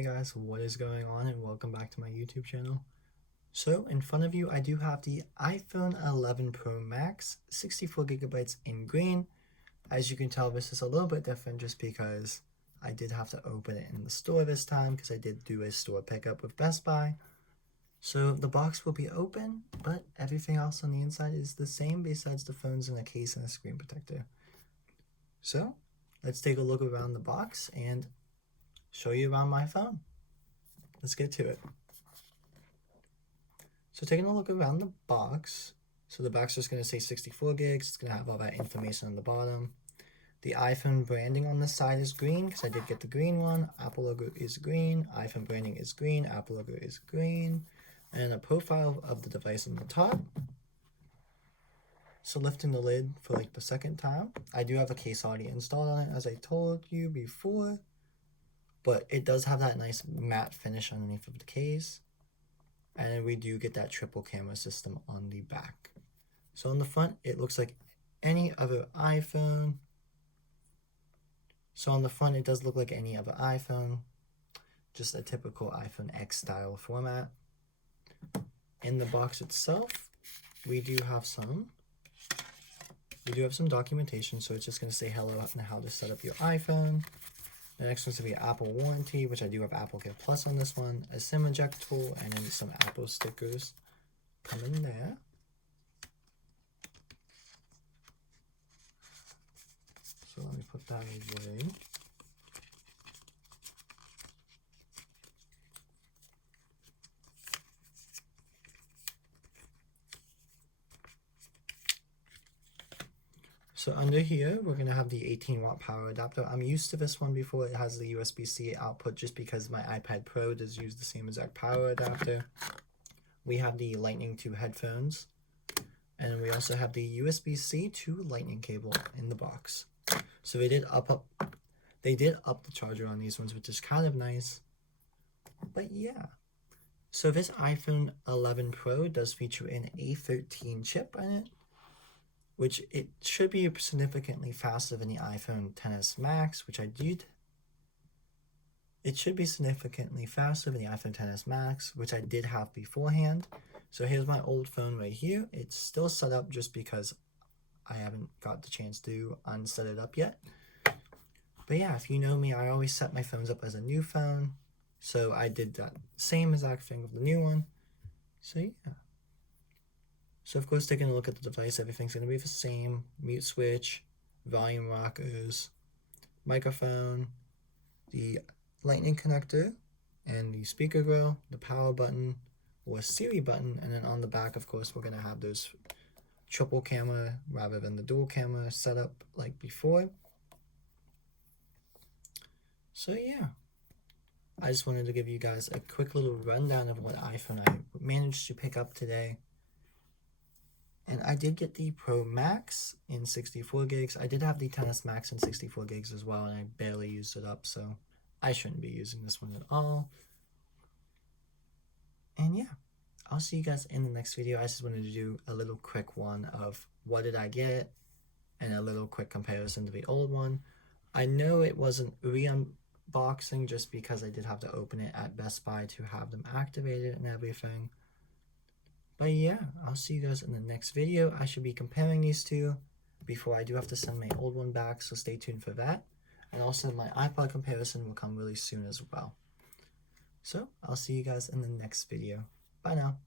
Hey guys, what is going on and welcome back to my YouTube channel. So in front of you I do have the iPhone 11 Pro Max 64 gigabytes in green. As you can tell, this is a little bit different just because I did have to open it in the store this time because I did do a store pickup with Best Buy. So the box will be open, but everything else on the inside is the same besides the phones in a case and a screen protector. So let's take a look around the box and show you around my phone. Let's get to it. So taking a look around the box, so the box is going to say 64 gigs. It's going to have all that information on the bottom. The iPhone branding on the side is green because I did get the green one. Apple logo is green. iPhone branding is green. Apple logo is green. And a profile of the device on the top. So lifting the lid for like the second time. I do have a case already installed on it as I told you before. But it does have that nice matte finish underneath of the case. And then we do get that triple camera system on the back. So on the front, it looks like any other iPhone. So on the front, it does look like any other iPhone. Just a typical iPhone X style format. In the box itself, we do have some documentation. So it's just going to say hello and how to set up your iPhone. The next one's going to be Apple warranty, which I do have Apple Care Plus on this one, a SIM eject tool, and then some Apple stickers come in there. So let me put that away. So under here, we're going to have the 18-watt power adapter. I'm used to this one before. It has the USB-C output just because my iPad Pro does use the same exact power adapter. We have the Lightning to headphones. And we also have the USB-C to Lightning cable in the box. So they did up the charger on these ones, which is kind of nice. But yeah. So this iPhone 11 Pro does feature an A13 chip in it, which it should be significantly faster than the iPhone XS Max, which I did. It should be significantly faster than the iPhone XS Max, which I did have beforehand. So here's my old phone right here. It's still set up just because I haven't got the chance to unset it up yet. But yeah, if you know me, I always set my phones up as a new phone. So I did that same exact thing with the new one. So yeah. So of course, taking a look at the device, everything's going to be the same. Mute switch, volume rockers, microphone, the lightning connector, and the speaker grill, the power button, or Siri button, and then on the back, of course, we're going to have those triple camera rather than the dual camera setup like before. So yeah, I just wanted to give you guys a quick little rundown of what iPhone I managed to pick up today. And I did get the Pro Max in 64 gigs. I did have the XS Max in 64 gigs as well, and I barely used it up, so I shouldn't be using this one at all. And yeah, I'll see you guys in the next video. I just wanted to do a little quick one of what did I get, and a little quick comparison to the old one. I know it wasn't re-unboxing just because I did have to open it at Best Buy to have them activated and everything. But yeah, I'll see you guys in the next video. I should be comparing these two before I do have to send my old one back, so stay tuned for that. And also my iPod comparison will come really soon as well. So I'll see you guys in the next video. Bye now.